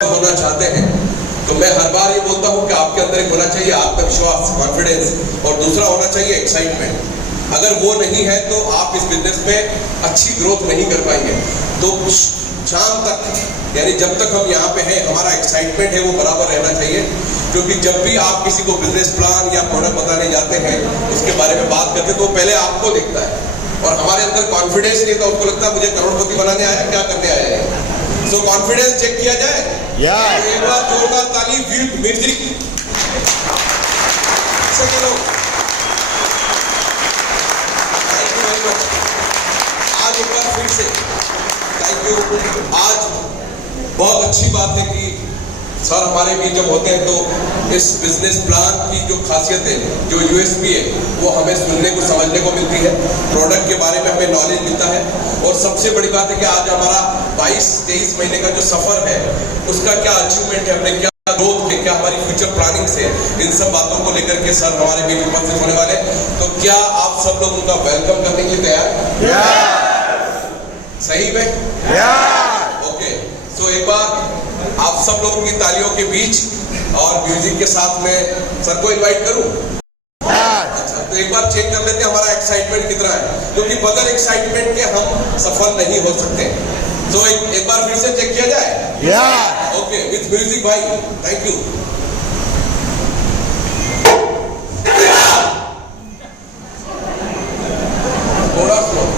होना चाहते हैं तो मैं हर बार ये बोलता हूँ कि आपके अंदर एक होना चाहिए आत्मविश्वास, कॉन्फिडेंस, और दूसरा होना चाहिए एक्साइटमेंट। अगर वो नहीं है तो आप इस बिजनेस में अच्छी ग्रोथ नहीं कर पाएंगे। तो शाम तक, यानी जब तक हम यहाँ पे हैं, हमारा एक्साइटमेंट है वो बराबर रहना चाहिए, क्योंकि जब भी आप किसी को बिजनेस प्लान या प्रोडक्ट बताने जाते हैं, उसके बारे में बात करते तो पहले आपको देखता है, और हमारे अंदर कॉन्फिडेंस नहीं था, उसको लगता है मुझे करोड़पति बनाने आया, क्या करने आया है। तो कॉन्फिडेंस चेक किया जाए। तो एक बार जोरदार ताली वीर म्यूजिक से करो। Thank you very much. आज एक बार फिर से थैंक यू। आज बहुत अच्छी बात है कि सर हमारे बीच जब होते हैं तो इस बिजनेस प्लान की जो खासियत है, जो यूएसपी है, वो हमें सुनने को, समझने को मिलती है, प्रोडक्ट के बारे में हमें नॉलेज मिलता है। और सबसे बड़ी बात है कि आज हमारा 22-23 महीने का जो सफर है, उसका क्या अचीवमेंट है, हमने क्या ग्रोथ है, क्या हमारी फ्यूचर प्लानिंग है, इन सब बातों को लेकर के सर हमारे बीच उपस्थित होने वाले। तो क्या आप सब लोग उनका वेलकम करने के लिए तैयार? सही में? ओके। तो एक बार आप सब लोगों की तालियों के बीच और म्यूजिक के साथ में सर को इनवाइट करूं? अच्छा, तो एक बार चेक कर लेते हैं हमारा एक्साइटमेंट कितना है, क्योंकि बगैर एक्साइटमेंट के हम सफल नहीं हो सकते। तो एक बार फिर से चेक किया जाए। ओके, विथ म्यूजिक भाई। Thank you. थोड़ा स्लो।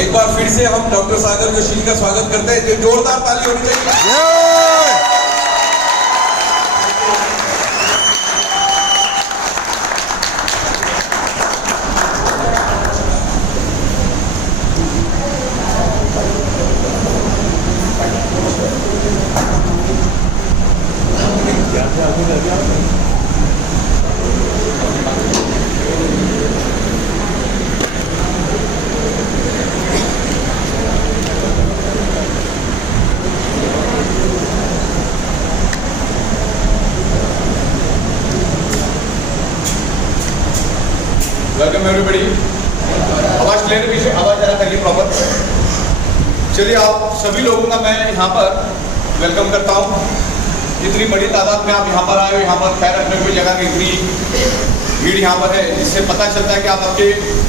एक बार फिर से हम डॉक्टर सागर जोशी का स्वागत करते हैं। जोरदार ताली होनी चाहिए। Welcome everybody. आवाज क्लियर है? पीछे आवाज जरा करिए प्रॉपर। चलिए, आप सभी लोगों का मैं यहाँ पर वेलकम करता हूँ। इतनी बड़ी तादाद में आप यहाँ पर आए हो, यहाँ पर पैर रखने की जगह की इतनी भीड़ यहाँ पर है, जिससे पता चलता है कि आप आपके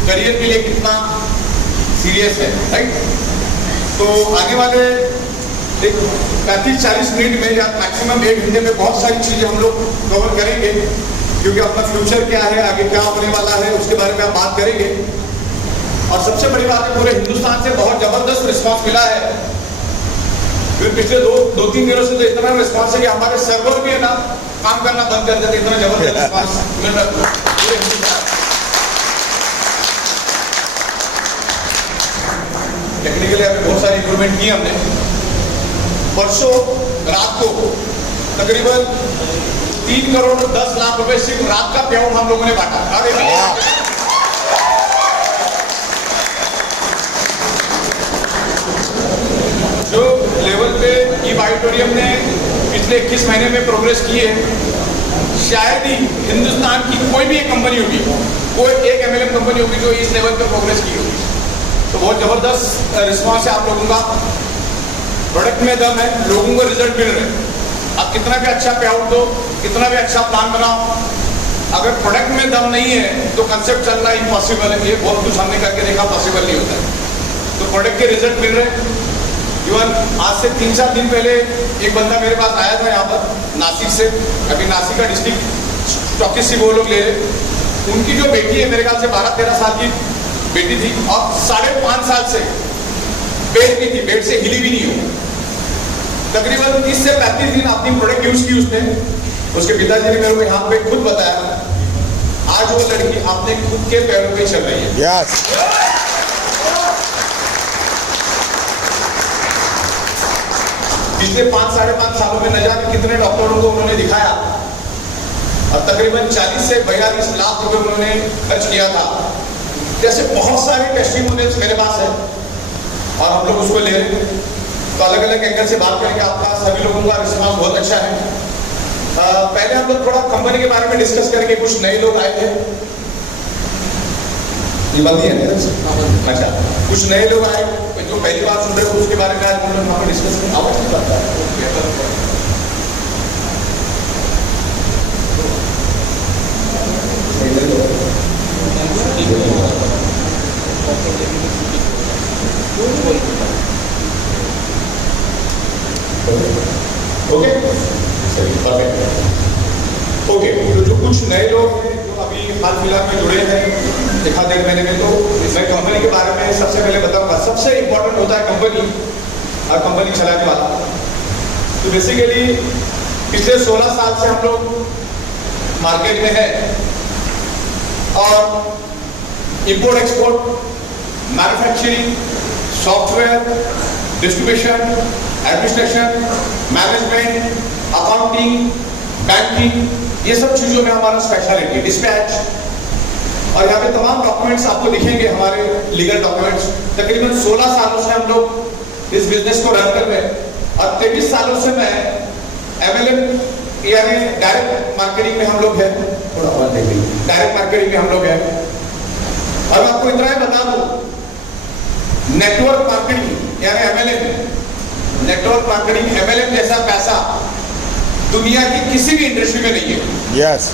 करियर के लिए कितना सीरियस है, राइट। तो आगे वाले एक 35-40 मिनट में या मैक्सिमम 1 घंटे में बहुत सारी चीज़ें हम लोग कवर करेंगे, क्योंकि अपना फ्यूचर क्या है, आगे क्या होने वाला है, उसके बारे में हम बात करेंगे। और सबसे बड़ी बात है, पूरे हिंदुस्तान से बहुत जबरदस्त रिस्पांस मिला है। फिर पिछले दो तीन दिनों से तो इतना रिस्पांस है कि हमारे सर्वर भी है ना काम करना बंद कर देते, इतना जबरदस्त रिस्पांस मिल रहा है पूरे हिंदुस्तान। टेक्निकली अभी बहुत सारी इंप्रूवमेंट की हमने। परसों रात को तकरीबन 3 करोड़ 10 लाख रुपए सिर्फ रात का पेआउट हम लोगों ने बांटा। जो लेवल पे ई ऑडिटोरियम ने पिछले 21 महीने में प्रोग्रेस की है, शायद ही हिंदुस्तान की कोई भी एक कंपनी होगी, कोई एक MLM कंपनी होगी जो इस लेवल पे प्रोग्रेस की होगी। तो बहुत जबरदस्त रिस्पॉन्स है आप लोगों का। प्रोडक्ट में दम है, लोगों को रिजल्ट मिल रहे हैं। आप कितना भी अच्छा पे आउट दो, कितना भी अच्छा प्लान बनाओ, अगर प्रोडक्ट में दम नहीं है तो कंसेप्ट चलना इम्पॉसिबल है। ये बहुत कुछ हमने करके देखा, पॉसिबल नहीं होता है। तो प्रोडक्ट के रिजल्ट मिल रहे हैं। इवन आज से 3-4 दिन पहले एक बंदा मेरे पास आया था यहाँ पर नासिक से, अभी नासिक का डिस्ट्रिक्ट स्टॉकिस्ट से वो लोग ले रहे। उनकी जो बेटी है मेरे ख्याल से 12-13 साल की बेटी थी और 5.5 साल से बेड की थी, बेड से हिली भी नहीं हो। तकरीबन 30 से 35 दिन अपनी प्रोडक्ट यूज की उसने। उसके पिताजी ने मेरे को यहाँ पे खुद बताया, आज वो लड़की अपने खुद के पैरों पे चल रही है। yes. पिछले 5-5.5 सालों में न जाने कितने डॉक्टरों को उन्होंने दिखाया और तकरीबन 40 से 42 लाख रुपए उन्होंने खर्च किया था। जैसे बहुत सारे टेस्टिमोनियल्स मेरे पास है और हम लोग उसको ले रहे हैं। तो अलग अलग एंगल से बात करेंगे। आपका सभी लोगों का रिस्पॉन्स बहुत अच्छा है। पहले हम लोग थोड़ा कंपनी के बारे में डिस्कस करेंगे। कुछ नए लोग आए थे, ये बात है ना? अच्छा, कुछ नए लोग आए जो पहली बार सुन रहे हो, उसके बारे में आज हम लोग यहाँ पर डिस्कस करेंगे। आवाज नहीं करता है। Okay, perfect. ओके, तो जो कुछ नए लोग हैं जो अभी हाल फिलहाल में जुड़े हैं एक आध महीने में, तो मैं कंपनी के बारे में सबसे पहले बताऊंगा। सबसे इंपॉर्टेंट होता है कंपनी और कंपनी चलाने वाला। तो बेसिकली पिछले 16 साल से हम लोग मार्केट में है और import export, manufacturing, software, distribution, administration, management, accounting, banking, ये सब चीजों में हमारा स्पेशलिटी डिस्पैच। और यहाँ पे तमाम डॉक्यूमेंट्स आपको दिखेंगे, हमारे लीगल डॉक्यूमेंट्स। तकरीबन 16 सालों से हम लोग इस बिजनेस को रन कर रहे हैं और 23 सालों से मैं MLM यानी डायरेक्ट मार्केटिंग में हम लोग हैं। थोड़ा और देखिए, डायरेक्ट मार्केटिंग में हम लोग हैं। और मैं आपको इतना ही बता दूं, नेटवर्क मार्केटिंग यानी MLM, नेटवर्क मार्केटिंग MLM जैसा पैसा दुनिया की किसी भी इंडस्ट्री में नहीं है। yes.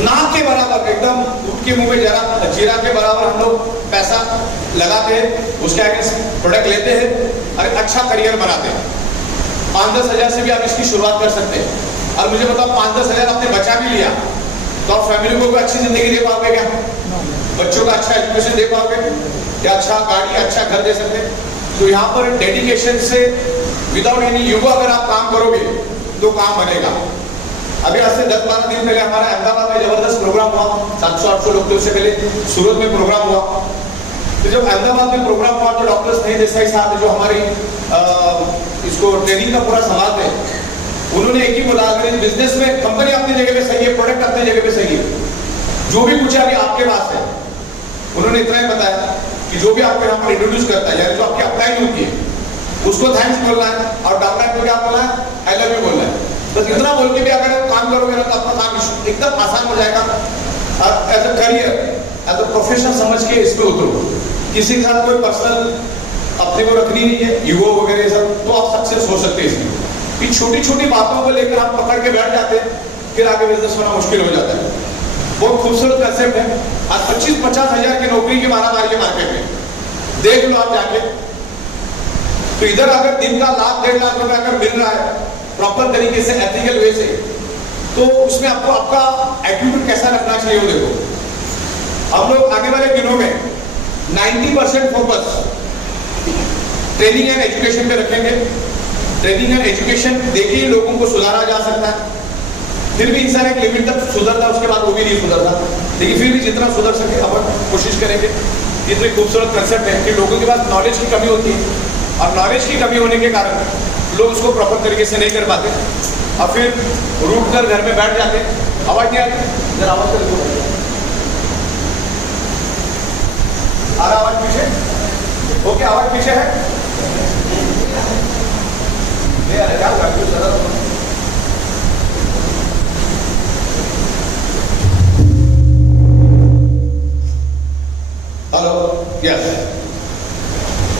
ना के बराबर, एकदम दूध के मुंह में जरा जीरा के बराबर हम लोग पैसा लगाते हैं, उसके आगे प्रोडक्ट लेते हैं और अच्छा करियर बनाते हैं। 5-10 हज़ार से भी आप इसकी शुरुआत कर सकते हैं। और मुझे बताओ, 5-10 हज़ार आपने बचा भी लिया तो आप फैमिली को अच्छी जिंदगी दे पाओगे क्या? बच्चों का अच्छा एजुकेशन दे पाओगे या अच्छा गाड़ी, अच्छा घर दे सकते हैं? तो यहाँ पर डेडिकेशन से विदाउट एनी ईगो अगर आप काम करोगे तो काम बनेगा। अभी आज से 10-12 दिन पहले हमारा अहमदाबाद में जबरदस्त प्रोग्राम हुआ, 700-800 लोग। से पहले सूरत में प्रोग्राम हुआ। तो जब अहमदाबाद में प्रोग्राम हुआ तो डॉक्टर स्नेह देसाई साहब जो हमारी इसको ट्रेनिंग का पूरा संभालते हैं, उन्होंने एक ही बोला, अगर इस बिजनेस में कंपनी अपनी जगह पे सही है, प्रोडक्ट अपनी जगह पे सही है, जो भी कुछ अभी आपके पास है, उन्होंने इतना ही बताया कि जो भी आपको यहाँ पर इंट्रोड्यूस करता है, यानी जो आपकी अपलाइन होती है, उसको थैंक्स बोलना है और डाउनलाइन को क्या बोलना है? आई लव यू बोलना है। तो इतना बोल के भी अगर आप काम करोगे ना तो आपका काम एकदम आसान हो जाएगा। और as a career as a professional समझ के इस पे उतरो। किसी के साथ कोई पर्सनल अपने को रखनी नहीं है, ईगो वगैरह ये सब, तो आप सक्सेस हो सकते हैं इसमें। कि छोटी छोटी बातों को लेकर आप पकड़ के बैठ जाते हैं, फिर आगे बिजनेस होना मुश्किल हो जाता है। बहुत खूबसूरत कंसेप्ट है। आज 25-50 हजार की नौकरी की मारामारी है मार्केट में, देख लो आप जाके। तो इधर अगर दिन का 1-1.5 लाख रुपए अगर मिल रहा है प्रॉपर तरीके से, एथिकल वे से, तो उसमें आपको आपका एटीट्यूड कैसा रखना चाहिए वो देखो। हम लोग आने वाले दिनों में 90% फोकस ट्रेनिंग एंड एजुकेशन पे रखेंगे। ट्रेनिंग एंड एजुकेशन देके ही लोगों को सुधारा जा सकता है। फिर भी इंसान एक लिमिट तक सुधरता, उसके बाद वो भी नहीं सुधरता, लेकिन फिर भी जितना सुधर सके अपन कोशिश करेंगे। ये तो एक खूबसूरत कंसेप्ट है कि लोगों के पास नॉलेज की कमी होती है, और नॉलेज की कमी होने के कारण लोग उसको प्रॉपर तरीके से नहीं कर पाते, और फिर रूट कर घर में बैठ जाते। आवाज नहीं आती, जरा आवाज कर दो। आ रहा आवाज पीछे? ओके, आवाज पीछे है? नहीं आ रहा, क्या करते हो सर? Hello, yes.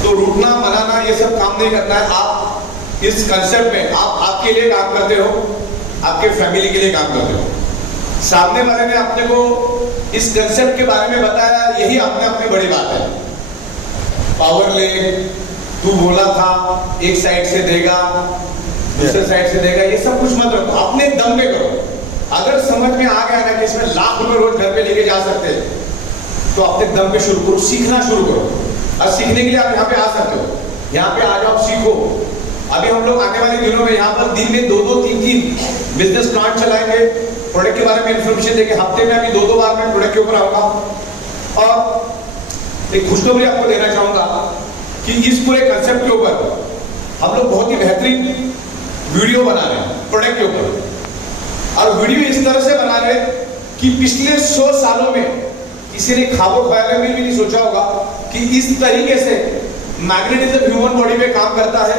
तो रूठना मनाना ये सब काम नहीं करना है। आप इस कंसेप्ट में आप आपके लिए काम करते हो, आपके फैमिली के लिए काम करते हो। सामने वाले ने अपने को इस कंसेप्ट के बारे में बताया, यही अपने आप में बड़ी बात है। पावर ले, तू बोला था एक साइड से देगा, दूसरे साइड से देगा, ये सब कुछ मत रखो, अपने दम पे करो। अगर समझ में आ गया ना कि इसमें लाख रुपए रोज घर पे लेके जा सकते हैं, तो अपने दम पे शुरू करो, सीखना शुरू करो। और सीखने के लिए आप यहाँ पे आ सकते हो, यहाँ पे आ जाओ, सीखो। अभी हम लोग आने वाले दिनों में यहाँ पर दिन में 2-2, 3-3 बिजनेस प्लान चलाएंगे, प्रोडक्ट के बारे में इंफॉर्मेशन देंगे। हफ्ते में अभी 2-2 बार मैं प्रोडक्ट के ऊपर आऊंगा। और एक खुशखबरी आपको देना चाहूंगा कि इस पूरे कंसेप्ट के ऊपर हम लोग बहुत ही बेहतरीन वीडियो बना रहे हैं प्रोडक्ट के ऊपर। और वीडियो इस तरह से बना रहे कि पिछले 100 सालों में किसी ने ख्वाबों ख्याल में भी नहीं सोचा होगा कि इस तरीके से मैग्नेटिज्म ह्यूमन बॉडी में काम करता है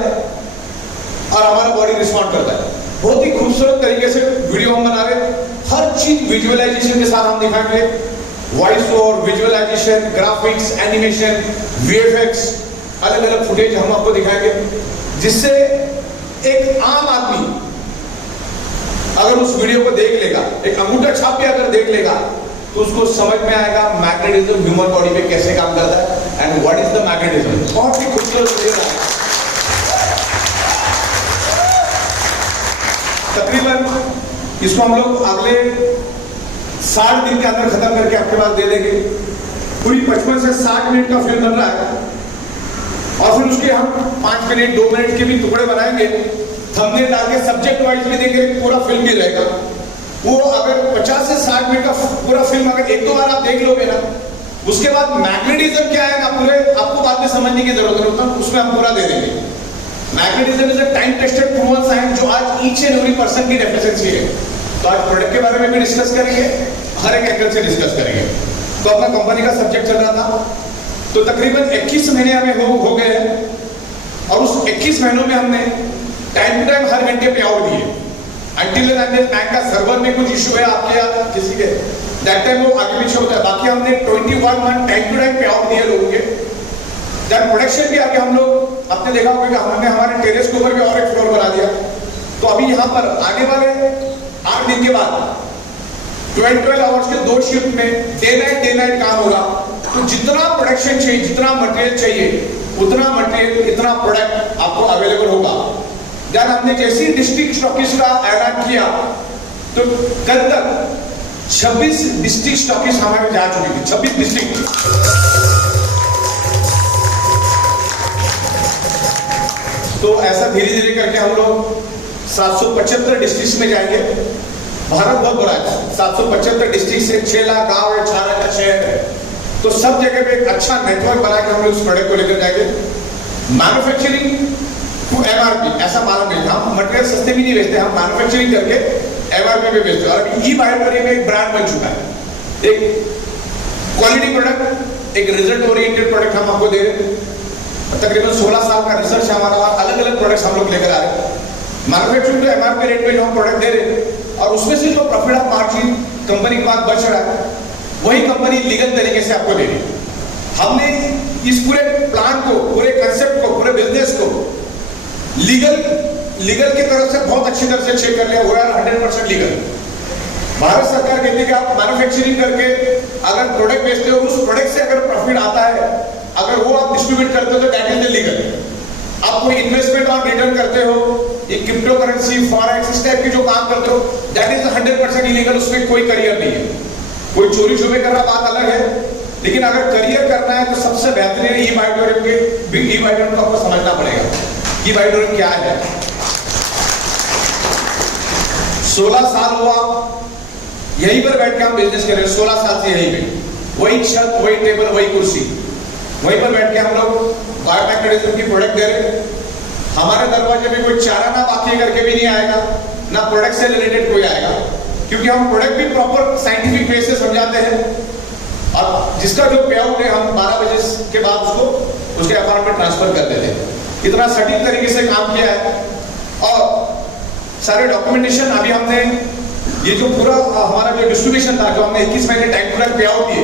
और हमारा बॉडी रिस्पॉन्ड करता है। बहुत ही खूबसूरत तरीके से वीडियो हम बना रहे हैं। हर चीज विजुअलाइजेशन के साथ हम दिखाएंगे, voice over, visualisation, graphics, animation, VFX, अलग अलग फुटेज हम आपको दिखाएंगे, जिससे एक आम आदमी अगर उस वीडियो को देख लेगा, एक अंगूठा छाप भी अगर देख लेगा, तो उसको समझ में आएगा मैग्नेटिज्म ह्यूमन बॉडी पे कैसे काम करता है and what is the magnetism. बहुत ही खूबसूरत वीडियो है। तकरीबन इसको हम लोग अगले 60 दिन के अंदर खत्म करके आपके पास दे देंगे। पूरी 55 से 60 मिनट का फिल्म बन रहा है, और फिर उसके हम 5 मिनट 2 मिनट के भी टुकड़े बनाएंगे, थंबनेल डाल के सब्जेक्ट वाइज भी देंगे, पूरा फिल्म भी रहेगा। वो अगर 50 से 60 मिनट का पूरा फिल्म अगर 1-2 बार आप देख लोगे ना, उसके बाद मैग्नेटिज्म क्या है ना, पूरे आपको बाद में समझने की जरूरत नहीं होता, उसमें हम पूरा दे देंगे। Magnetism is a time tested proven science, जो आज ईच एंड एवरी पर्सन की डेफिशिएंसी है। तो आज प्रोडक्ट के बारे में भी डिस्कस करेंगे, हर एक एंगल से डिस्कस करेंगे। तो अपना कंपनी का सब्जेक्ट चल रहा था, तो तकरीबन 21 महीने हमें हो गए हैं, और उस 21 महीनों में हमने टाइम टू टाइम हर घंटे पे आउट दिए। अंटिल बैंक का सर्वर में कुछ इशू है आपके या किसी के, दैट टाइम वो आगे पीछे होता है। बाकी हमने 21 मंथ टाइम टू टाइम पे आउट दिए लोगों के। जब प्रोडक्शन भी आके हम लोग, आपने देखा होगा कि हमने हमारे टेरेस के ऊपर भी और एक फ्लोर बना दिया। तो अभी यहाँ पर आने वाले 8 दिन के बाद 12 आवर्स के 2 शिफ्ट में डे नाइट काम होगा। तो जितना प्रोडक्शन चाहिए, जितना मटेरियल चाहिए, उतना मटेरियल, इतना प्रोडक्ट आपको अवेलेबल होगा। जब हमने जैसे डिस्ट्रिक्ट स्टॉकिस्ट का ऐलान किया, तो कल तक 26 डिस्ट्रिक्ट स्टॉकिस्ट हमारे जा चुके थे। 26 डिस्ट्रिक्ट। तो ऐसा धीरे धीरे करके हम लोग 775 डिस्ट्रिक्ट में जाएंगे। भारत बहुत बड़ा है, 775 डिस्ट्रिक्ट से 6 लाख गांव है, 4 लाख शहर है। तो सब जगह पे एक अच्छा नेटवर्क बना के हम लोग उस प्रोडक्ट को लेकर जाएंगे। मैन्युफैक्चरिंग टू एमआरपी, ऐसा मालूम नहीं, हम मटेरियल सस्ते भी नहीं बेचते, हम मैन्युफैक्चरिंग करके एमआरपी पे बेचते हैं। और अभी ई-बायोटरी में एक ब्रांड बन चुका है, एक क्वालिटी प्रोडक्ट, एक रिजल्ट ओरिएंटेड प्रोडक्ट हम आपको दे रहे हैं। तकरीबन 16 साल का रिसर्च है हमारा, अलग अलग प्रोडक्ट्स हम लोग लेकर आ रहे हैं। मैन्युफैक्चरिंग टू एमआरपी रेट में जो हम प्रोडक्ट दे रहे हैं, और उसमें से जो प्रॉफिट ऑफ मार्जिन कंपनी के पास बच रहा है, वही कंपनी लीगल तरीके से आपको देगी। हमने इस पूरे प्लान को, पूरे कंसेप्ट को, पूरे बिजनेस को लीगल की तरफ से बहुत अच्छी तरह से चेक कर लिया हुआ है, 100% लीगल। भारत सरकार कहती है कि आप मैन्युफैक्चरिंग करके अगर प्रोडक्ट बेचते हो, उस प्रोडक्ट से अगर प्रॉफिट आता है, अगर वो आप डिस्ट्रीब्यूट करते हो तो दैट इज लीगल। आप कोई इन्वेस्टमेंट और रिटर्न करते हो, ये क्रिप्टो करेंसी, फॉरेक्स, इस टाइप की जो काम करते हो, दैट इज 100% इलीगल। उसमें कोई करियर नहीं है। कोई चोरी छुपे करना बात अलग है, लेकिन अगर करियर करना है तो सबसे बेहतरीन ई-बाइडोरियम को आपको समझना पड़ेगा। ई-बाइडोरियम क्या है? 16 साल हुआ यहीं पर बैठ के हम बिजनेस कर रहे हैं। 16 साल से यहीं पे, वही छत, वही टेबल, वही कुर्सी, वहीं पर बैठ के हम लोग बायोटेक्नोलॉजी की प्रोडक्ट दे रहे हैं। हमारे दरवाजे में कोई चारा ना बाकी करके भी नहीं आएगा, ना प्रोडक्ट से रिलेटेड कोई आएगा, क्योंकि हम प्रोडक्ट भी प्रॉपर साइंटिफिक वे से समझाते हैं। और जिसका जो पे आउट है हम 12 बजे के बाद उसको उसके अकाउंट में ट्रांसफर कर देते हैं। इतना सटीक तरीके से काम किया है। और सारे डॉक्यूमेंटेशन अभी हमने, ये जो पूरा हमारा जो डिस्ट्रीब्यूशन था, जो हमने 21 महीने टाइम टू टाइम पे आउट दिए,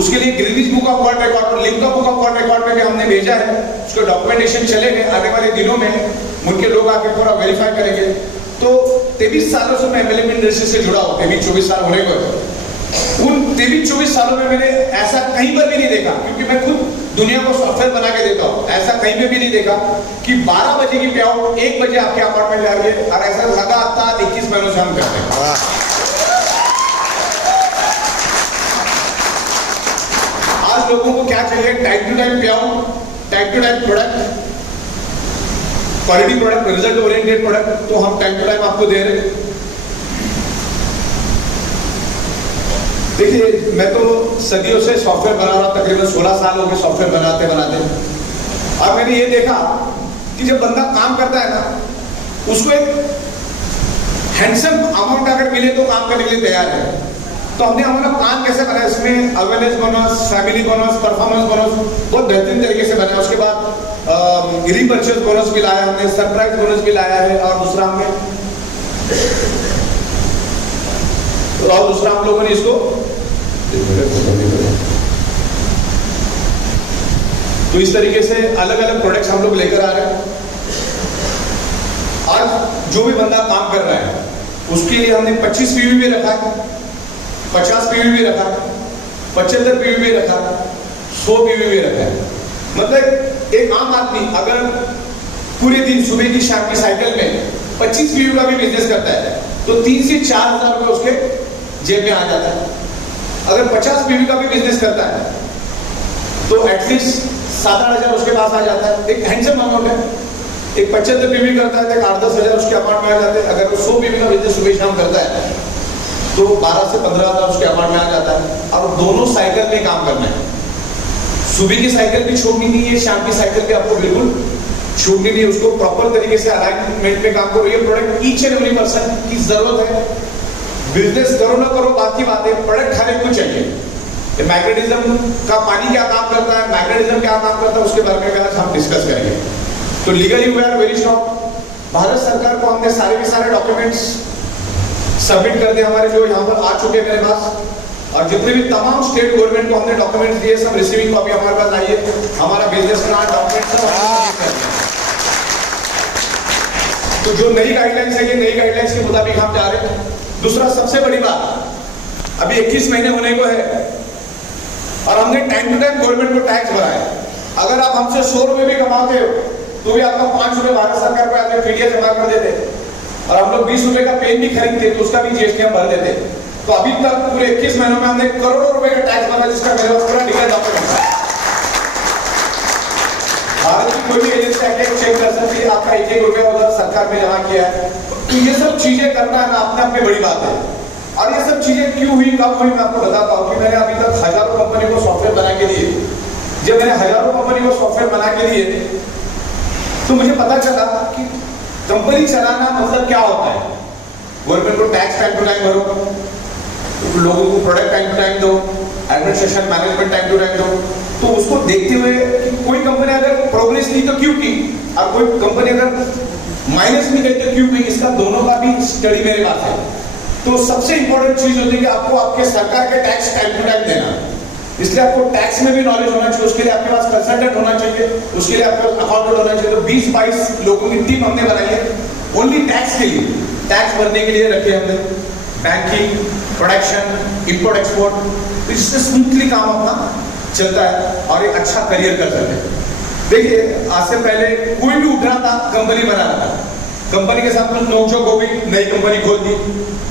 उसके लिए Guinness book of world record और Limca book of world record में भी हमने भेजा है। उसको डॉक्यूमेंटेशन चलेंगे आने वाले दिनों में, उनके लोग आके पूरा वेरीफाई करेंगे। तो 23 सालों से मैं एमएलएम इंडस्ट्री से जुड़ा हूँ, 23-24 साल होने को। उन 23-24 सालों में मैंने ऐसा कहीं पर भी नहीं देखा, क्योंकि मैं खुद दुनिया को सॉफ्टवेयर बना के देता हूँ, ऐसा कहीं पे भी नहीं देखा कि 12 बजे की पे आउट 1 बजे आपके अपार्टमेंट जा रही है। और ऐसा लगातार 21 महीनों से हम करते हैं। आज लोगों को क्या चाहिए? टाइम टू टाइम पे out, time to time product, quality product, result oriented product. तो हम टाइम टू टाइम आपको दे रहे हैं। देखिए, मैं तो सदियों से सॉफ्टवेयर बना रहा हूं, तकरीबन 16 साल हो गए सॉफ्टवेयर बनाते बनाते। और मैंने ये देखा कि जब बंदा काम करता है ना, उसको एक हैंडसम अमाउंट अगर मिले तो काम करने के लिए तैयार है। तो हमने हमारा प्लान कैसे बनाया, इसमें awareness bonus, family bonus, performance bonus बहुत बेहतरीन तरीके से बनाया। उसके बाद रीपरचेज बोनस भी लाया हमने, सरप्राइज बोनस भी लाया है। और दूसरा हम लोगों ने इसको, तो इस तरीके से अलग अलग प्रोडक्ट्स हम लोग लेकर आ रहे हैं। आज जो भी बंदा काम कर रहा है उसके लिए हमने 25 पीवी भी रखा है, 50 पीवी भी रखा, 75 पीवी भी रखा, 100 पीवी भी रखा है। मतलब एक आम आदमी अगर पूरे दिन सुबह की शाम की साइकिल में 25 पीवी का भी बिजनेस करता है तो 3 से 4 हजार रुपए उसके जेब में आ जाता है। अगर 50 पीवी का भी बिजनेस करता है तो एटलीस्ट 7-8 हजार उसके पास आ जाता है। एक हैंडसम अमाउंट है। एक 75 पीवी करता है तो 8-10 हजार उसके अकाउंट में आ जाते हैं। अगर वो 100 पीवी का बिजनेस सुबह शाम करता है तो 12 से 15 हजार उसके अकाउंट में आ जाता है। अब दोनों साइकिल में काम करना है। सुबह की साइकिल भी छोड़नी नहीं है, शाम की साइकिल भी आपको बिल्कुल छूटनी नहीं है। उसको प्रॉपर तरीके से अलाइनमेंट में काम करो। ये product each and every person की जरूरत है। बिजनेस करो ना करो बात की बात है, प्रोडक्ट हर एक को चाहिए। मैग्नेटिज्म का पानी क्या काम करता है, मैग्नेटिज्म क्या काम करता है, उसके बारे में आज हम डिस्कस करेंगे। तो legally we are very strong. Bharat सरकार को हमने सारे के सारे डॉक्यूमेंट्स सबमिट कर दिए, हमारे जो यहाँ पर आ चुके हैं मेरे पास। और जितने भी तमाम स्टेट गवर्नमेंट को हमने डॉक्यूमेंट्स दिए, सब रिसीविंग कॉपी हमारे पास आई है। हमारा बिजनेस प्लान डॉक्यूमेंट सब। तो जो नई गाइडलाइंस है, ये नई गाइडलाइंस के मुताबिक हम जा रहे हैं। दूसरा सबसे बड़ी बात, अभी 21 महीने होने को है और हमने टाइम टू टाइम गवर्नमेंट को टैक्स भरा है। अगर आप हमसे 100 रुपए भी कमाते हो तो भी आपका 5 रुपए भारत सरकार को आपने पीडीएफ जमा कर देते। और हम लोग 20 रुपए का पेन भी खरीदते तो उसका भी जीएसटी हम भर देते। तो अभी तक पूरे 21 महीनों में हमने करोड़ों रुपए का टैक्स भरा, जिसका मेरे पास पूरा लीगल डॉक्यूमेंट है। भारत की कोई भी एजेंसी आके चेक कर सकती है आपका 1-1 रुपया उधर सरकार में जमा किया है। तो ये सब चीजें करना है ना, अपने आप में बड़ी बात है। और ये सब चीजें क्यों हुई, कब हुई, मैं आपको बताता हूँ कि मैंने अभी तक हजारों कंपनी को सॉफ्टवेयर बना के दिए। जब मैंने हजारों कंपनी को सॉफ्टवेयर बना के दिए तो मुझे पता चला कि कंपनी चलाना मतलब क्या होता है। गवर्नमेंट को टैक्स टाइम टू टाइम भरो, लोगों को प्रोडक्ट टाइम टू टाइम दो, administration management time to time दो। तो उसको देखते हुए कि कोई कंपनी अगर प्रोग्रेस नहीं तो क्यों की, और कोई कंपनी अगर माइनस में गई तो क्यों की, इसका दोनों का भी स्टडी मेरे पास है। तो सबसे इंपॉर्टेंट चीज होती है कि आपको आपके सरकार के टैक्स टाइम टू टाइम देना, इसलिए आपको टैक्स में भी नॉलेज होना चाहिए, उसके लिए आपके पास कंसल्टेंट होना चाहिए, उसके लिए आपके पास अकाउंटेंट होना चाहिए। तो 20-22 लोगों की टीम हमने बनाई है ओनली टैक्स के लिए, टैक्स भरने के लिए रखे हमने, बैंकिंग, प्रोडक्शन, इंपोर्ट एक्सपोर्ट, तो इससे स्मूथली काम अपना चलता है और एक अच्छा करियर कर सकते हैं। देखिए आज से पहले कोई भी उठ रहा था कंपनी बना रहा था, कंपनी के साथ कुछ नोकझोंक हो गई, नई कंपनी खोल दी,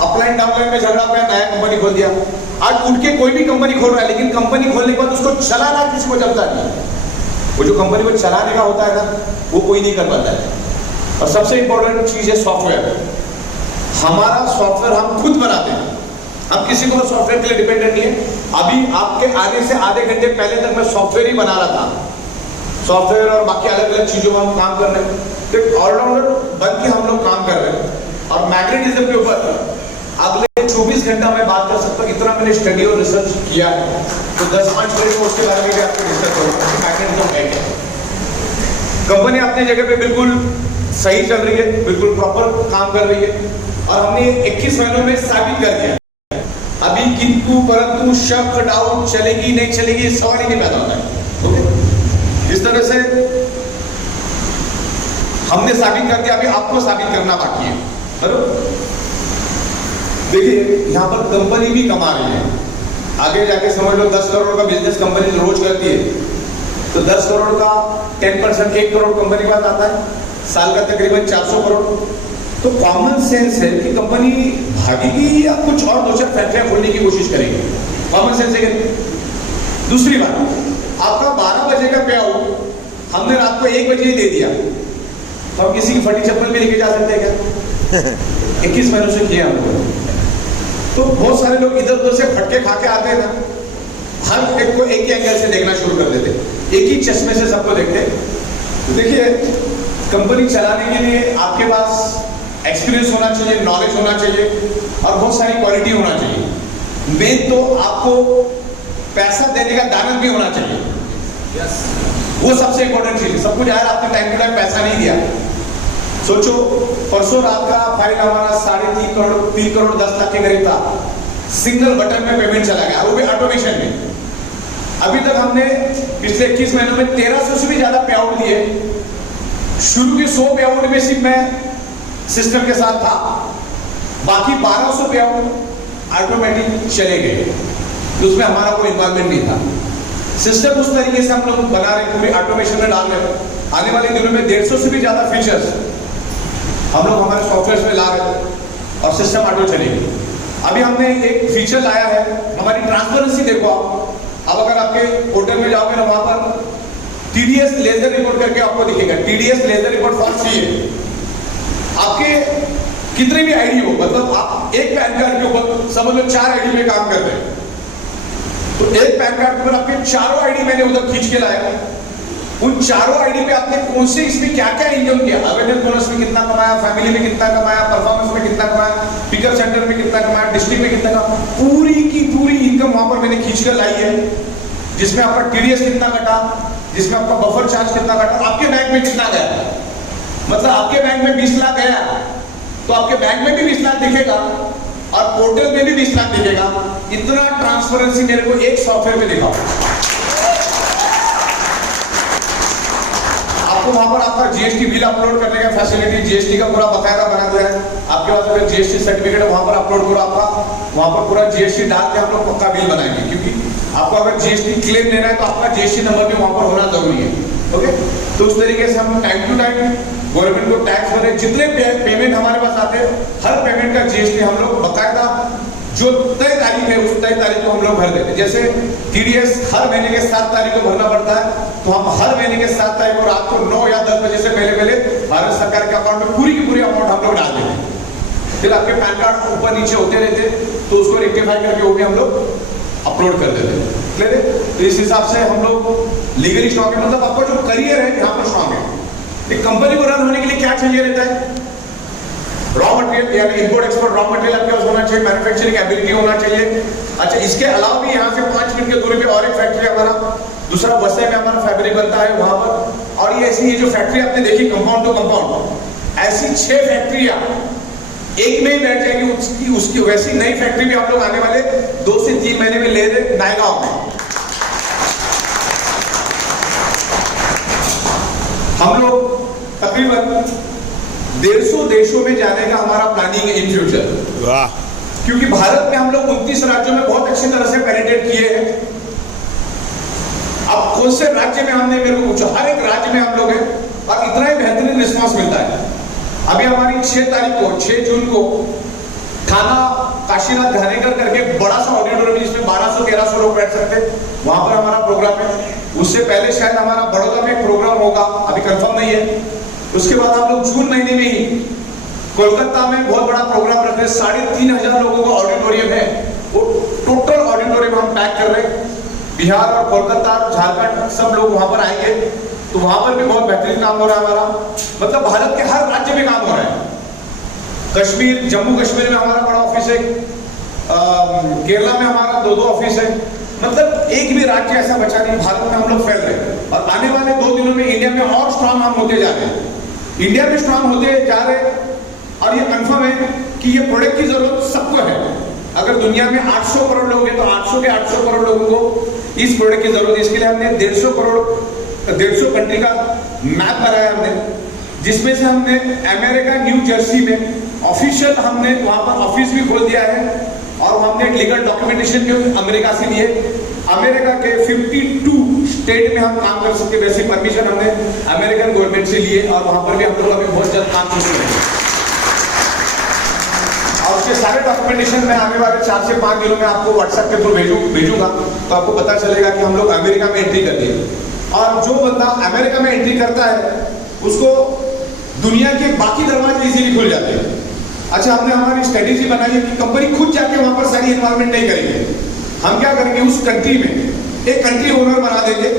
अपलाइन डाउनलाइन में झगड़ा हो गया, नया कंपनी खोल दिया। आज उठ के कोई भी कंपनी खोल रहा है, लेकिन कंपनी खोलने के बाद उसको चलाना किसी को जमता नहीं। वो जो कंपनी को चलाने का होता है ना, वो कोई नहीं कर पाता है। और सबसे इंपॉर्टेंट चीज है सॉफ्टवेयर। हमारा सॉफ्टवेयर हम खुद बनाते हैं, हम किसी को सॉफ्टवेयर के लिए डिपेंडेंट नहीं है। अभी आपके आने से आधे घंटे पहले तक मैं सॉफ्टवेयर ही बना रहा था, सॉफ्टवेयर और बाकी अलग अलग चीजों में हम काम कर रहे हैं, तो ऑलराउंडर बन के हम लोग काम कर रहे हैं। और मैग्नेटिज्म के ऊपर अगले 24 घंटा मैं बात कर सकता हूँ, इतना मैंने स्टडी और रिसर्च किया है। तो 10-5 मिनट में उसके बारे में भी आपको डिस्कस करूँगा कि मैग्नेटिज्म है क्या। कंपनी अपनी जगह पे बिल्कुल सही चल रही है, बिल्कुल प्रॉपर काम कर रही है, और हमने 21 महीनों में साबित कर दिया। अभी किंतु परंतु शक डाउट चलेगी नहीं चलेगी सवाल ही नहीं पैदा होता है। ओके, इस तरह से हमने साबित कर दिया, अभी आपको साबित करना बाकी है। बराबर, देखिए यहाँ पर कंपनी भी कमा रही है, आगे जाके समझ लो 10 करोड़ का बिजनेस कंपनी रोज करती है, तो 10 करोड़ का 10% 1 करोड़ कंपनी के पास आता है, साल का तकरीबन 400 करोड़। तो कॉमन सेंस है कि कंपनी भागेगी या कुछ और 2-4 फैक्ट्रियां खोलने की कोशिश करेगी, कॉमन सेंस है कि। दूसरी बात, आपका 12 बजे का पे आउट हमने रात को 1 बजे ही दे दिया, तो हम किसी की फटी चप्पल भी लेके जा सकते हैं क्या? 21 महीनों से किया हमको। तो बहुत सारे लोग इधर उधर से फटके खा के आते हैं ना, हर एक को एक ही एंगल से देखना शुरू कर देते, एक ही चश्मे से सबको देखते। तो देखिए, कंपनी चलाने के लिए आपके पास एक्सपीरियंस होना चाहिए, नॉलेज होना चाहिए, और बहुत सारी क्वालिटी होना चाहिए। मेन तो आपको पैसा देने का दानत भी होना चाहिए। yes. वो सबसे इंपॉर्टेंट चीज है। सब कुछ यार आपने टाइम टू टाइम पैसा नहीं दिया। सोचो, परसों रात का फाइल हमारा 3.5 करोड़ 3 करोड़ 10 लाख के करीब था, सिंगल बटन में पेमेंट चला गया, वो भी ऑटोमेशन में। अभी तक हमने पिछले 21 महीनों में 1300 से भी ज्यादा पे आउट दिए। शुरू के 100 पे आउट में सिर्फ मैं सिस्टम के साथ था, बाकी 1200 पे आउट ऑटोमेटिक चले गए, तो उसमें हमारा कोई इन्वॉल्वमेंट नहीं था। सिस्टम उस तरीके से हम लोग बना रहे, पूरी ऑटोमेशन में डाल रहे। आने वाले दिनों में 150 से भी ज्यादा फीचर्स हम लोग हमारे सॉफ्टवेयर में ला रहे हैं और सिस्टम ऑटो चलेगी। अभी हमने एक फीचर लाया है, हमारी ट्रांसपेरेंसी देखो आप। अब अगर आपके पोर्टल में जाओगे ना, वहां पर TDS लेजर रिपोर्ट करके आपको दिखेगा, TDS ledger report for CA। आपके कितने भी आईडी हो, मतलब आप एक पैन कार्ड के ऊपर समझ लो 4 आईडी में काम कर रहे हैं, तो एक पैन कार्ड के ऊपर आपके चारों आईडी मैंने उधर खींच के लाया। उन चारों आईडी पे आपने कौन से इसमें क्या क्या इनकम किया, अवेयरनेस बोनस में कितना कमाया, फैमिली में कितना कमाया, परफॉर्मेंस में कितना कमाया, पिकअप सेंटर में कितना कमाया, डिस्ट्रिक्ट में कितना कमाया, पूरी की पूरी इनकम वहां पर मैंने खींच कर लाई है। जिसमें आपका TDS कितना कटा, जिसमें आपका बफर चार्ज कितना कटा, आपके बैंक में कितना गया। मतलब आपके बैंक में 20 लाख गया, तो आपके बैंक में भी 20 लाख दिखेगा और पोर्टल में भी 20 लाख दिखेगा। इतना ट्रांसपेरेंसी मेरे को एक सॉफ्टवेयर में दिखा। आपको वहां पर आपका GST बिल अपलोड करने का फैसिलिटी, GST का पूरा बकायदा बना दिया है। आपके पास अगर GST सर्टिफिकेट है, वहां पर अपलोड करो, आपका वहां पर पूरा GST डाल के हम लोग पक्का बिल बनाएंगे, क्योंकि आपको अगर GST क्लेम लेना है तो आपका GST नंबर भी वहां पर होना जरूरी है। ओके, तो उस तरीके से हम टाइम टू टाइम गवर्नमेंट को टैक्स भरे, जितने पेमेंट हमारे पास आते हैं हर पेमेंट का GST हम लोग बकायदा जो तय तारीख है उस तय तारीख को हम लोग भर देते हैं। जैसे TDS हर महीने के 7 तारीख को भरना पड़ता है, तो हम हर महीने के 7 तारीख को रात को 9 या 10 बजे से पहले भारत सरकार के अकाउंट में पूरी की पूरी अमाउंट हम लोग डाल देते हैं। फिर आपके पैन कार्ड ऊपर नीचे होते रहते, तो उसको रेक्टिफाई करके वो भी हम लोग अपलोड कर देते हैं। क्लियर है? तो इस हिसाब से हम लोग लीगली स्ट्रॉन्ग है, मतलब आपका जो करियर है यहाँ पर स्ट्रॉन्ग है। एक कंपनी को रन होने के लिए क्या चाहिए रहता है? रॉ मटेरियल यानी इंपोर्ट एक्सपोर्ट रॉ मटेरियल आपके पास होना चाहिए, मैन्युफैक्चरिंग एबिलिटी होना चाहिए। अच्छा, इसके अलावा भी यहाँ से 5 मिनट के दूरी पे और एक फैक्ट्री हमारा दूसरा वसई में हमारा फैब्रिक बनता है वहां पर। और ये जो फैक्ट्री आपने देखी कंपाउंड टू कंपाउंड, ऐसी 6 फैक्ट्रियां, एक में ही बैठ जाएंगी। उसकी वैसी नई फैक्ट्री भी हम लोग आने वाले 2 से 3 महीने में ले रहे नायगांव में। हम लोग तकरीबन 150 देशों में जाने का हमारा प्लानिंग है इन फ्यूचर। वाह। क्योंकि भारत में हम लोग 29 राज्यों में बहुत अच्छी तरह से पेनिट्रेट किए हैं। अब कौन से राज्य में हमने, मेरे को पूछा, हर एक राज्य में हम लोग हैं और इतना ही बेहतरीन रिस्पांस मिलता है। अभी हमारी 6 तारीख को 6 जून को थाना काशीनाथ घानेकर करके बड़ा सा ऑडिटोरियम जिसमें 1200-1300 लोग बैठ सकते हैं, वहां पर हमारा प्रोग्राम है। उससे पहले शायद हमारा बड़ौदा में एक प्रोग्राम होगा, अभी कंफर्म नहीं है। उसके बाद हम लोग जून महीने में ही कोलकाता में बहुत बड़ा प्रोग्राम रख रहे हैं। 3500 लोगों का ऑडिटोरियम है, वो टोटल ऑडिटोरियम हम पैक कर रहे हैं। बिहार और कोलकाता, झारखंड सब लोग वहां पर आएंगे, तो वहां पर भी बहुत बेहतरीन काम हो रहा है हमारा। मतलब भारत के हर राज्य में काम हो रहा है। कश्मीर, जम्मू कश्मीर में हमारा बड़ा ऑफिस है, केरला में हमारा 2 ऑफिस है। मतलब एक भी राज्य ऐसा बचा नहीं, भारत में हम लोग फैल रहे हैं। और आने वाले 2 दिनों में इंडिया में और स्ट्रांग हम होते जा रहे हैं। इंडिया में स्ट्रांग होते जा रहे हैं और ये कंफर्म है कि ये प्रोडक्ट की जरूरत सबको है। अगर दुनिया में 800 करोड़ लोग हैं तो 800 के 800 करोड़ लोगों को इस प्रोडक्ट की जरूरत है। इसके लिए हमने 150 कंट्री का मैप बनाया हमने, जिसमें से हमने अमेरिका न्यू जर्सी में ऑफिशियल हमने वहां पर ऑफिस भी खोल दिया है और हमने लीगल डॉक्यूमेंटेशन भी अमेरिका से लिए। अमेरिका के 52 स्टेट में हम काम कर सकते, वैसी परमिशन हमने अमेरिकन गवर्नमेंट से लिए और वहां पर भी हम लोग अभी बहुत जल्द काम शुरू करेंगे। और उसके सारे डॉक्यूमेंटेशन मैं आने वाले 4 से 5 दिनों में आपको व्हाट्सएप के थ्रू भेजूंगा, तो आपको पता चलेगा कि हम लोग अमेरिका में एंट्री कर दिए। और जो बंदा अमेरिका में एंट्री करता है उसको दुनिया के बाकी दरवाजे इजीली खुल जाते हैं। अच्छा, हमने हमारी स्ट्रेटेजी बनाई है कि कंपनी खुद जाके वहां पर सारी इन्वॉल्वमेंट नहीं करेंगे। हम क्या करेंगे, उस कंट्री में एक कंट्री ओनर बना देंगे।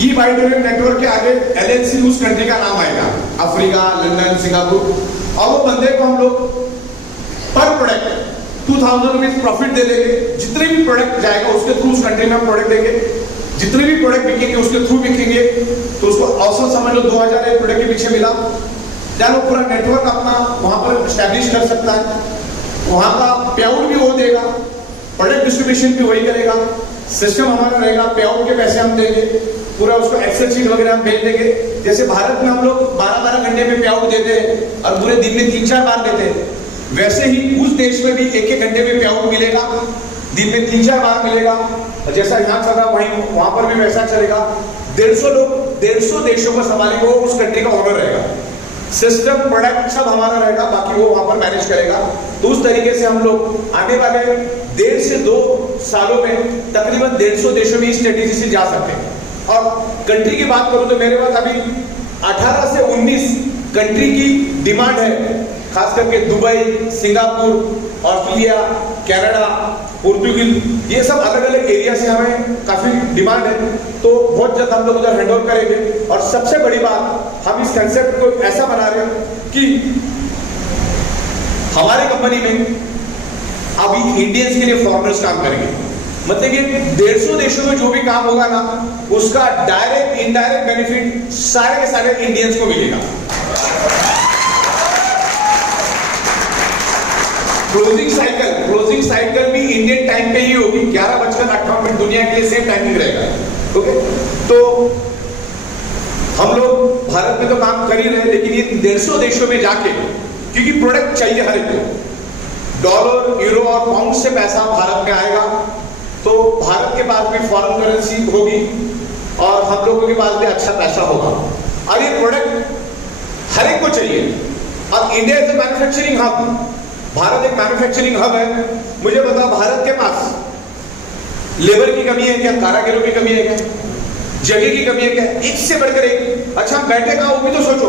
ई बाइटोरियम नेटवर्क के आगे LLC उस कंट्री का नाम आएगा, अफ्रीका, लंदन, सिंगापुर। और वो बंदे को हम लोग पर प्रोडक्ट 2000 रुपीज प्रॉफिट दे देंगे। जितने भी प्रोडक्ट जाएगा उसके थ्रू उस कंट्री में हम प्रोडक्ट देंगे, जितने भी प्रोडक्ट बिकेंगे उसके थ्रू बिकेंगे, तो उसको औसत समझ लो 2000 एक प्रोडक्ट के पीछे मिला। वो पूरा नेटवर्क अपना वहां पर स्टैब्लिश कर सकता है। वहां का पे आउट भी वो देगा, प्रोडक्ट डिस्ट्रीब्यूशन भी वही करेगा, सिस्टम हमारा रहेगा, पे आउट के पैसे हम देंगे, पूरा उसको एक्सेल शीट वगैरह हम भेज देंगे। जैसे भारत में हम लोग 12-12 घंटे में पे आउट देते हैं और पूरे दिन में 3-4 बार देते हैं, वैसे ही उस देश में भी 1-1 घंटे में पे आउट मिलेगा, दिन में 3-4 बार मिलेगा। जैसा यहाँ चल रहा वहीं वहां पर भी वैसा चलेगा। 150 लोग 150 देशों को संभालेंगे, वो उस कंट्री का ओनर रहेगा। सिस्टम, प्रोडक्ट सब हमारा रहेगा, बाकी वो वहां पर मैनेज करेगा। तो उस तरीके से हम लोग आने वाले 1.5 से 2 सालों में तकरीबन 150 देशों में इस स्ट्रेटेजी से जा सकते हैं। और कंट्री की बात करूं तो मेरे पास अभी 18 से 19 कंट्री की डिमांड है, खास करके दुबई, सिंगापुर, ऑस्ट्रेलिया, कनाडा, पुर्तगाल, ये सब अलग अलग एरिया से हमें काफी डिमांड है। तो बहुत जल्द हम लोग उधर हैंड ओवर करेंगे। और सबसे बड़ी बात, हम इस कंसेप्ट को ऐसा बना रहे हैं कि हमारे कंपनी में अभी इंडियंस के लिए फॉरेनर्स काम करेंगे। मतलब ये 150 देशों में जो भी काम होगा ना, उसका डायरेक्ट इनडायरेक्ट बेनिफिट सारे के सारे इंडियंस को मिलेगा। क्लोजिंग साइकिल भी इंडियन टाइम पे ही होगी, 11:58 दुनिया के लिए सेम टाइमिंग रहेगा। ओके, तो हम लोग भारत में तो काम कर ही रहे हैं, लेकिन ये 150 देशों में जाके, क्योंकि प्रोडक्ट चाहिए हर एक को, डॉलर, यूरो और पाउंड से पैसा भारत में आएगा, तो भारत के पास भी फॉरेन करेंसी होगी और हम लोगों के पास भी अच्छा पैसा होगा। और ये प्रोडक्ट हर एक को चाहिए। अब India is a manufacturing hub, Bharat एक मैन्युफैक्चरिंग हब है। मुझे बताओ, भारत के पास लेबर की कमी है क्या, कारीगरों की कमी है क्या, जगह की कमी है क्या? एक से बढ़कर एक। अच्छा, हम बैठे कहाँ, वो भी तो सोचो।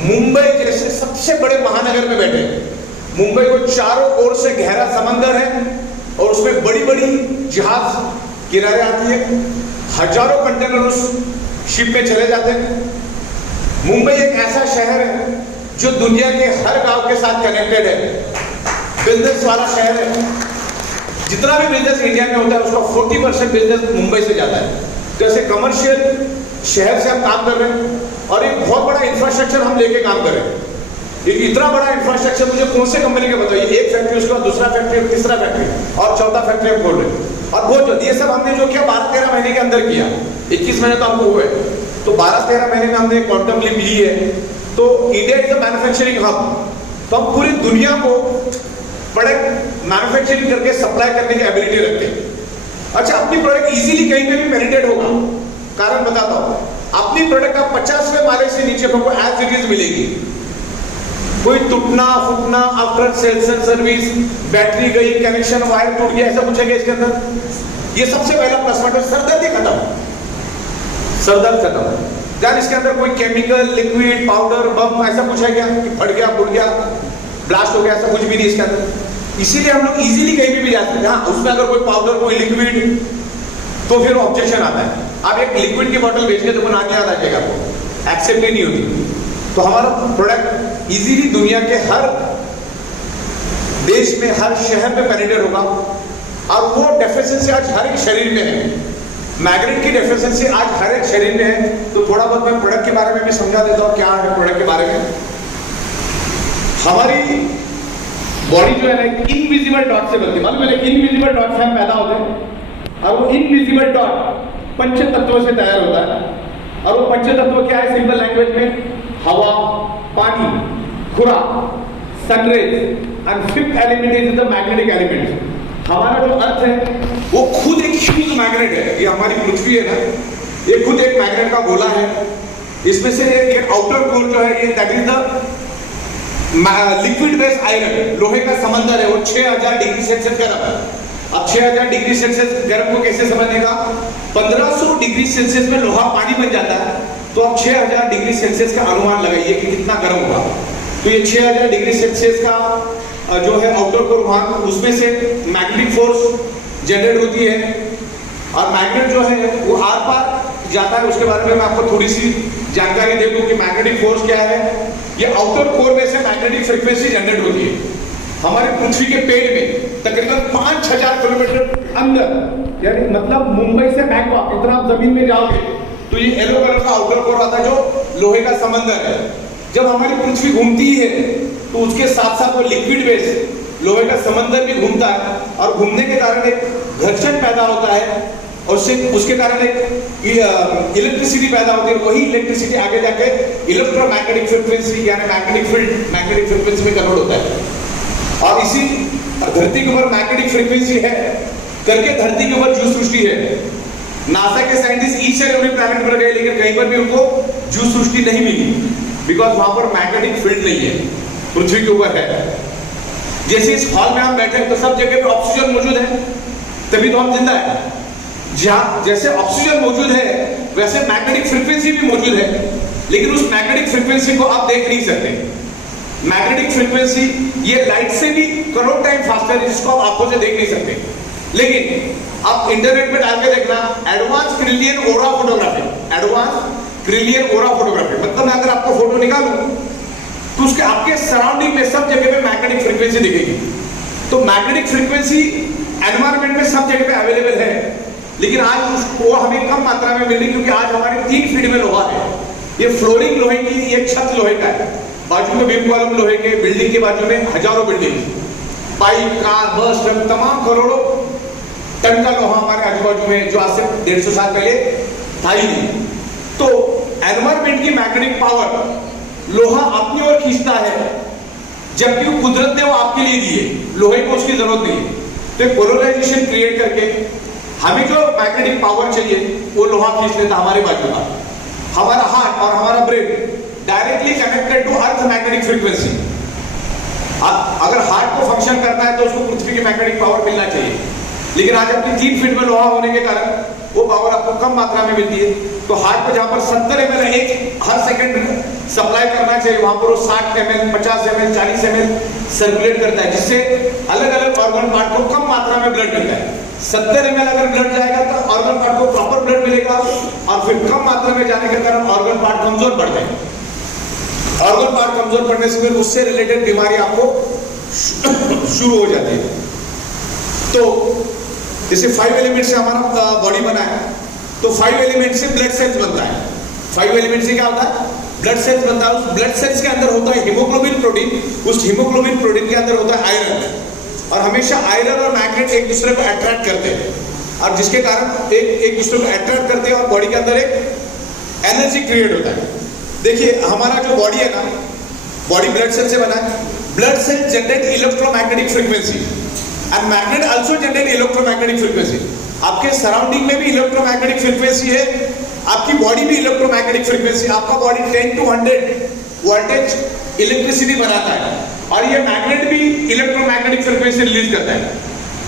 मुंबई जैसे सबसे बड़े महानगर में बैठे। मुंबई को चारों ओर से गहरा समंदर है और उसमें बड़ी बड़ी जहाज किनारे आती है, हजारों कंटेनर उस शिप में चले जाते हैं। मुंबई एक ऐसा शहर है जो दुनिया के हर गांव के साथ कनेक्टेड है, बिजनेस वाला शहर है। जितना भी बिजनेस इंडिया में होता है उसका 40% बिजनेस मुंबई से जाता है। जैसे कमर्शियल शहर से हम काम कर रहे हैं और एक बहुत बड़ा इंफ्रास्ट्रक्चर हम लेके काम कर रहे हैं। ये इतना बड़ा इंफ्रास्ट्रक्चर मुझे कौन से कंपनी का बताइए, एक फैक्ट्री, उसके बाद दूसरा फैक्ट्री, तीसरा फैक्ट्री और चौथा फैक्ट्री हम खोल रहे हैं। और बहुत जल्दी ये सब हमने जो किया 12-13 महीने के अंदर किया, 21 महीने तो हमको हुए, तो 12-13 महीने में हमने क्वांटम लीप ली है। तो India is a manufacturing hub, तो हम पूरी दुनिया को प्रोडक्ट मैन्युफैक्चरिंग करके सप्लाई करने की एबिलिटी रखते हैं। अच्छा, अपनी प्रोडक्ट इजीली कहीं पे भी पेनिट्रेट होगा, कारण बताता हूं। अपनी प्रोडक्ट आप 50वें माले से नीचे हमको एज इट इज मिलेगी, कोई टूटना फूटना after sales and service, battery गई, कनेक्शन वायर टूट गया, ऐसा कुछ है क्या इसके अंदर? ये सबसे पहला प्लस पॉइंट है। सरदर्दी खत्म, सरदर्द खत्म। यार इसके अंदर कोई केमिकल, लिक्विड, पाउडर, बम ऐसा कुछ है क्या कि फट गया, फूट गया, ब्लास्ट हो गया, ऐसा कुछ भी नहीं इसके अंदर। इसीलिए हम लोग इजीली कहीं भी जा सकते हैं। हाँ, उसमें अगर कोई पाउडर, कोई लिक्विड, तो फिर ऑब्जेक्शन आता है। आप एक लिक्विड की बोतल बेच के तो ना याद आ जाएगा, आपको एक्सेप्ट ही नहीं होती। तो हमारा प्रोडक्ट इजीली दुनिया के हर देश में, हर शहर में पेनिट्रेट होगा। और वो डेफिशिएंसी आज हर एक शरीर में है, मैग्नेट की डेफिशिएंसी आज हर एक शरीर में है। तो थोड़ा बहुत मैं प्रोडक्ट के बारे में भी समझा देता हूँ, क्या है प्रोडक्ट के बारे में। हमारी बॉडी जो है ना इनविजिबल डॉट से बनती है, मालूम है? इनविजिबल डॉट से हम पैदा होते हैं, और वो इनविजिबल डॉट पंच तत्वों से तैयार होता है। और वो पंच तत्व क्या है सिंपल लैंग्वेज में? हवा, पानी, खुराक, sun rays, and fifth element is the magnetic element. हमारा जो अर्थ है वो खुद एक ह्यूज मैग्नेट है। ये हमारी पृथ्वी है ना, ये खुद एक मैग्नेट का गोला है। इसमें से ये आउटर कोर जो है, ये that is the liquid base iron, लोहे का समंदर है। वो 6000 डिग्री सेल्सियस गर्म है। अब 6000 डिग्री सेल्सियस गर्म को कैसे समझेगा? 1500 डिग्री सेल्सियस में लोहा पानी बन जाता है, तो आप 6000 डिग्री सेल्सियस का अनुमान लगाइए कि कितना गर्म होगा। तो ये 6000 डिग्री सेल्सियस का जो है आउटर कोर वहां, उसमें से मैग्नेटिक फोर्स जनरेट होती है। और मैग्नेट जो है वो आर पार जाता है। उसके बारे में मैं आपको थोड़ी सी जानकारी दे दूं कि मैग्नेटिक फोर्स क्या है। ये आउटर कोर में से मैग्नेटिक फ्रीक्वेंसी जनरेट होती है। हमारे पृथ्वी के पेड़ में तकरीबन 5000 किलोमीटर अंदर, यानी मतलब मुंबई से बैंकॉक इतना आप जमीन में जाओगे तो ये येलो कलर का आउटर कोर आता है जो लोहे का समंदर है। जब हमारी पृथ्वी घूमती है तो उसके साथ साथ वो लिक्विड बेस लोहे का समंदर भी घूमता है, और घूमने के कारण एक घर्षण पैदा होता है, और उसके कारण एक इलेक्ट्रिसिटी पैदा होती है। वही इलेक्ट्रिसिटी आगे जाके इलेक्ट्रोमैग्नेटिक फ्रीक्वेंसी यानी मैग्नेटिक फील्ड, मैग्नेटिक फ्रीक्वेंसी में कन्वर्ट होता है। और इसी धरती के ऊपर मैग्नेटिक फ्रीक्वेंसी है करके धरती के ऊपर जीव सृष्टि है। नासा के scientist each and every planet पर गए, लेकिन कहीं पर भी उनको जीव सृष्टि नहीं मिली, बिकॉज वहां पर मैग्नेटिक फील्ड नहीं है, पृथ्वी के ऊपर है। जैसे इस हॉल में हम बैठे हैं तो सब जगह पे ऑक्सीजन मौजूद है, तभी तो हम जिंदा है। जहां जैसे ऑक्सीजन मौजूद है वैसे मैग्नेटिक फ्रीक्वेंसी भी मौजूद है, लेकिन उस मैग्नेटिक फ्रीक्वेंसी को आप देख नहीं सकते। मैग्नेटिक फ्रीक्वेंसी ये लाइट से भी करोड़ टाइम फास्टर है, जिसको आप आंखों से देख नहीं सकते। लेकिन आप इंटरनेट पे डाल के देखना एडवांस क्रिलियन ओरा फोटोग्राफी, एडवांस क्रिलियन ओरा फोटोग्राफी, मतलब मैं अगर आपको फोटो निकालूं तो उसके आपके सराउंडिंग में सब जगह पे मैग्नेटिक फ्रीक्वेंसी दिखेगी। तो मैग्नेटिक फ्रीक्वेंसी एनवायरनमेंट में सब जगह पे अवेलेबल है, लेकिन आज उसको हमें कम मात्रा में मिल रही, क्योंकि आज हमारे 3 फीट में लोहा है। ये फ्लोरिंग लोहे की, ये छत लोहे का है, बाजू में बीम कॉलम लोहे के, बिल्डिंग के बाजू में हजारों बिल्डिंग, पाइप, कार, बस, ट्रक, तमाम करोड़ों टन का लोहा हमारे आजू बाजू में, जो आज से 150 साल पहले था ही नहीं। तो एनवायरमेंट की मैग्नेटिक पावर लोहा अपनी ओर खींचता है, जबकि कुदरत ने वो आपके लिए दिए, लोहे को उसकी जरूरत नहीं है। तो एक पोलराइजेशन क्रिएट करके हमें जो मैग्नेटिक पावर चाहिए वो लोहा खींच लेता हमारे बाजू का। हमारा हार्ट और हमारा brain directly connected to earth magnetic frequency. अगर हार्ट को फंक्शन करना है तो उसको पृथ्वी की मैग्नेटिक पावर मिलना चाहिए, लेकिन आज अपनी 3 फीट में लोहा होने के कारण वो पावर आपको कम मात्रा में मिलती है। तो हार्ट को जहां पर 70 ml एक हर सेकंड सप्लाई करना चाहिए, वहां पर वो 60 ml, 50 ml, 40 ml सर्कुलेट करता है, जिससे अलग अलग ऑर्गन पार्ट को कम मात्रा में ब्लड मिलता है। 70 ml अगर ब्लड जाएगा तो ऑर्गन पार्ट को प्रॉपर ब्लड मिलेगा, और फिर कम मात्रा में जाने के कारण ऑर्गन पार्ट कमजोर पड़ जाएंगे। ऑर्गन पार्ट कमजोर पड़ने से फिर उससे रिलेटेड बीमारी आपको शुरू हो जाती है। तो जैसे 5 एलिमेंट से हमारा बॉडी बना है, तो 5 एलिमेंट से ब्लड सेल्स बनता है। 5 एलिमेंट से क्या होता है? ब्लड सेल्स बनता है, उस ब्लड सेल्स के अंदर होता है हीमोग्लोबिन प्रोटीन, उस हीमोग्लोबिन प्रोटीन के अंदर होता है आयरन, और हमेशा आयरन और मैग्नेट एक दूसरे को अट्रैक्ट करते हैं, और जिसके कारण एक दूसरे को अट्रैक्ट करते हैं और बॉडी के अंदर एक एनर्जी क्रिएट होता है। देखिए हमारा जो बॉडी है ना, बॉडी ब्लड सेल से बना है, blood sale generate electromagnetic frequency and magnet also generate electromagnetic frequency. आपके सराउंडिंग में भी इलेक्ट्रोमैग्नेटिक फ्रीक्वेंसी है, आपकी बॉडी भी इलेक्ट्रोमैग्नेटिक फ्रीक्वेंसी, आपका बॉडी 10 to 100 वोल्टेज इलेक्ट्रिसिटी बनाता है, और ये मैग्नेट भी इलेक्ट्रोमैग्नेटिक फ्रीक्वेंसी रिलीज करता है।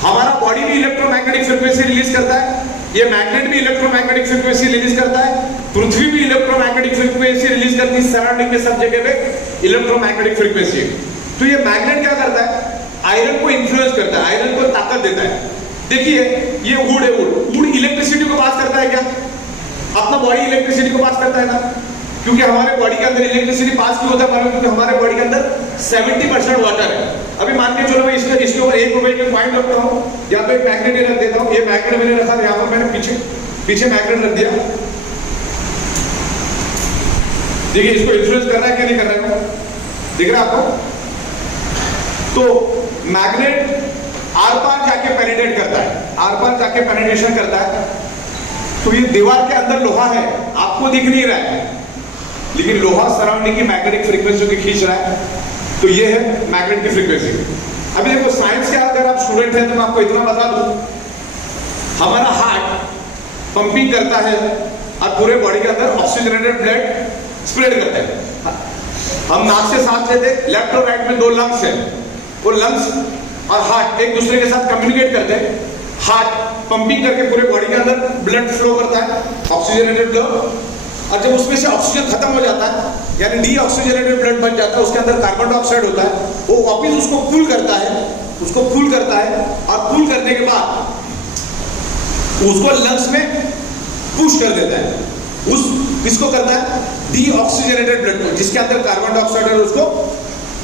हमारा बॉडी भी इलेक्ट्रोमैग्नेटिक फ्रीक्वेंसी रिलीज करता है, ये मैग्नेट भी इलेक्ट्रोमैग्नेटिक फ्रीक्वेंसी रिलीज करता है, पृथ्वी भी इलेक्ट्रोमैग्नेटिक फ्रीक्वेंसी रिलीज करती है, सराउंडिंग में सब जगह पे इलेक्ट्रोमैग्नेटिक फ्रीक्वेंसी है। तो ये मैग्नेट क्या करता है, आयरन को इन्फ्लुएंस करता है, आयरन को ताकत देता है। देखिए ये वुड है, वुड इलेक्ट्रिसिटी को पास करता है क्या? अपना बॉडी इलेक्ट्रिसिटी को पास करता है ना, क्योंकि हमारे बॉडी के अंदर इलेक्ट्रिसिटी पास क्यों होता है? क्योंकि हमारे बॉडी के अंदर 70% वाटर है। अभी मान के चलो मैं इसके ऊपर 1 रुपए के पॉइंट रखता हूँ, यहाँ पे एक मैग्नेट रख देता हूँ, ये मैग्नेट मैंने रखा, यहाँ पर मैंने पीछे मैग्नेट रख दिया। देखिए इसको इन्फ्लुएंस कर रहा है क्या नहीं कर रहा है, दिख रहा है आपको? तो मैग्नेट आर पार जाके पेनिट्रेट करता है, आर पार जाके पेनिट्रेशन करता है। तो ये दीवार के अंदर लोहा है, आपको दिख नहीं रहा है, लेकिन लोहा सराउंडिंग की मैग्नेटिक फ्रीक्वेंसी को खींच रहा है। तो ये है मैग्नेट की फ्रीक्वेंसी। अभी देखो साइंस के अगर आप स्टूडेंट हैं तो मैं आपको इतना बता दूं, हमारा हार्ट पंपिंग करता है और पूरे बॉडी के अंदर ऑक्सीजनेटेड ब्लड स्प्रेड करता है। हम नाक से सांस लेते हैं, लेफ्ट और राइट में 2 लंग्स है, वो लंग्स और हार्ट एक दूसरे के साथ कम्युनिकेट करते हैं। हार्ट पंपिंग करके पूरे बॉडी के अंदर ब्लड फ्लो करता है, ऑक्सीजनेटेड ब्लड, और जब उसमें से ऑक्सीजन खत्म हो जाता है यानी डीऑक्सीजनेटेड ब्लड बन जाता है, उसके अंदर कार्बन डाइऑक्साइड होता है, वो वापस उसको कूल करता है, और कूल करने के बाद उसको लंग्स में पुश कर देता है। उस किसको करता है? डीऑक्सीजनेटेड ब्लड को, जिसके अंदर कार्बन डाइऑक्साइड है, उसको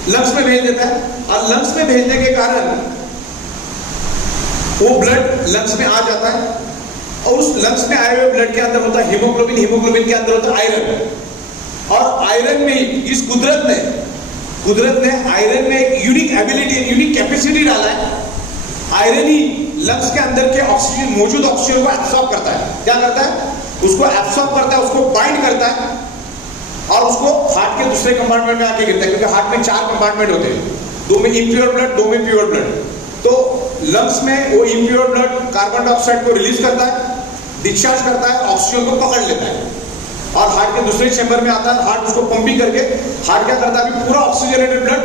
लंग्स में भेज देता है, और लंग्स में भेजने के कारण वो ब्लड लंग्स में आ जाता है, और उस लंग्स में आए हुए ब्लड के अंदर होता है हीमोग्लोबिन, हीमोग्लोबिन के अंदर होता है आयरन, और आयरन में ही इस कुदरत ने आयरन में एक यूनिक एबिलिटी, यूनिक कैपेसिटी डाला है। आयरन ही लंग्स के अंदर के ऑक्सीजन, मौजूद ऑक्सीजन को एब्सॉर्ब करता है। क्या करता है? उसको एब्सॉर्ब करता है, उसको बाइंड करता है, और उसको हार्ट के दूसरे कंपार्टमेंट में आके गिरता है, क्योंकि हार्ट में 4 कंपार्टमेंट होते हैं, 2 में इम्प्योर ब्लड, 2 में प्योर ब्लड। तो लंग्स में वो इम्प्योर ब्लड कार्बन डाइऑक्साइड को रिलीज करता है, डिस्चार्ज करता है, ऑक्सीजन को पकड़ लेता है, और हार्ट के दूसरे चैम्बर में आता है। हार्ट उसको पंपिंग करके, हार्ट क्या करता है? अभी पूरा ऑक्सीजनेटेड ब्लड